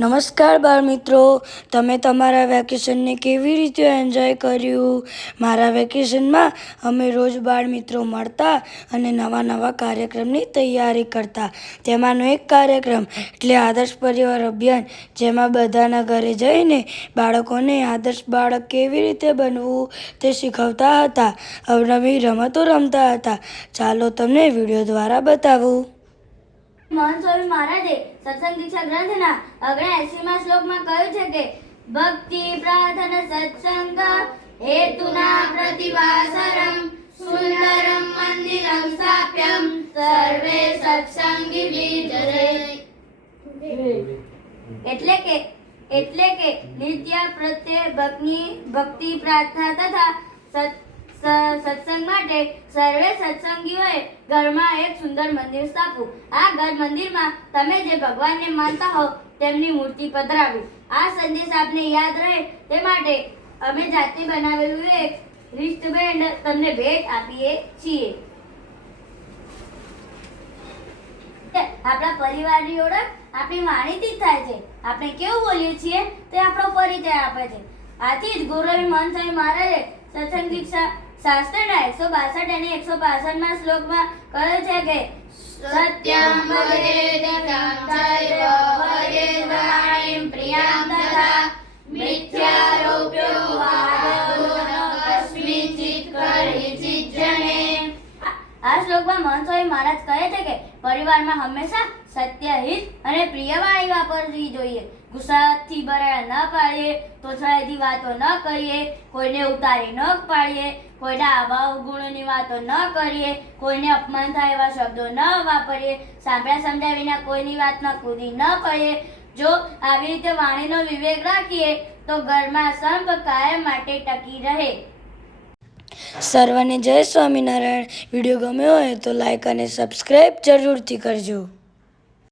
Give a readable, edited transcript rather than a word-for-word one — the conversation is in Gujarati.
નમસ્કાર બાળ મિત્રો, તમે તમારા વેકેશનને કેવી રીતે એન્જોય કર્યું? મારા વેકેશનમાં અમે રોજ બાળ મિત્રો મળતા અને નવા કાર્યક્રમની તૈયારી કરતા. તેમાંનો એક કાર્યક્રમ એટલે આદર્શ પરિવાર અભિયાન, જેમાં બધાના ઘરે જઈને બાળકોને આદર્શ બાળક કેવી રીતે બનવું તે શીખવતા હતા. અવનવી રમતો રમતા હતા. ચાલો તમને વિડીયો દ્વારા બતાવું. મહંત સ્વામી મહારાજે સત્સંગ દીક્ષા ગ્રંથના 79માં શ્લોકમાં કહ્યું છે કે ભક્તિ પ્રાર્થના સત્સંગ હેતુના પ્રતિવાસરમ સુંદરમ મંદિરમ સ્થાપ્યમ સર્વે સત્સંગી વિજરે. એટલે કે નિત્ય પ્રત્યે ભક્તિ પ્રાર્થના તથા સત્સંગ માટે સર્વે સત્સંગીઓએ ઘરમાં એક સુંદર મંદિર સ્થાપવું. આ ઘર મંદિરમાં તમે જે ભગવાનને માનતા હો તેમની મૂર્તિ પધરાવી. આ સંદેશ આપને યાદ રહે તે માટે અમે જાતે બનાવેલું એક રિસ્ટબેન્ડ તમને ભેટ આપીએ છીએ. આપણા પરિવારની ઓળખ આપણી વાણીથી જ થાય છે. આપણે કેવું બોલીએ છીએ તે આપણો પરિચય આપે છે. આથી જ ગૌરવી મહંત સ્વામી મહારાજે સત્સંગ દીક્ષા શાસ્ત્રના 162 અને 165માં શ્લોકમાં કહ્યું છે કે સત્યમ વદેતં પ્રિયં તથા મિથ્યારોપ્યો વાદો ન કસ્મિંચિત કરિચિત જને. આ શ્લોકમાં મહંત સ્વામી મહારાજ કહે છે કે પરિવારમાં હંમેશા સત્ય, હિત અને પ્રિય વાણી વાપરવી જોઈએ. ગુસ્સાથી ભરેલા ન પાડીએ, તોછડાઈથી વાતો ન કરીએ, કોઈને ઉતારી ન પાડીએ, કોઈના અવગુણોની વાતો ન કરીએ, કોઈને અપમાન થાય એવા શબ્દો ન વાપરીએ, સાંભળ્યા સમજ્યા વિના કોઈની વાતમાં કૂદી ન પડીએ. જો આવી રીતે વાણીનો વિવેક રાખીએ તો ઘરમાં સંપ કાયમ માટે ટકી રહે. સર્વને જય સ્વામિનારાયણ. વિડીયો ગમ્યો હોય તો લાઈક અને સબસ્ક્રાઈબ જરૂરથી કરજો.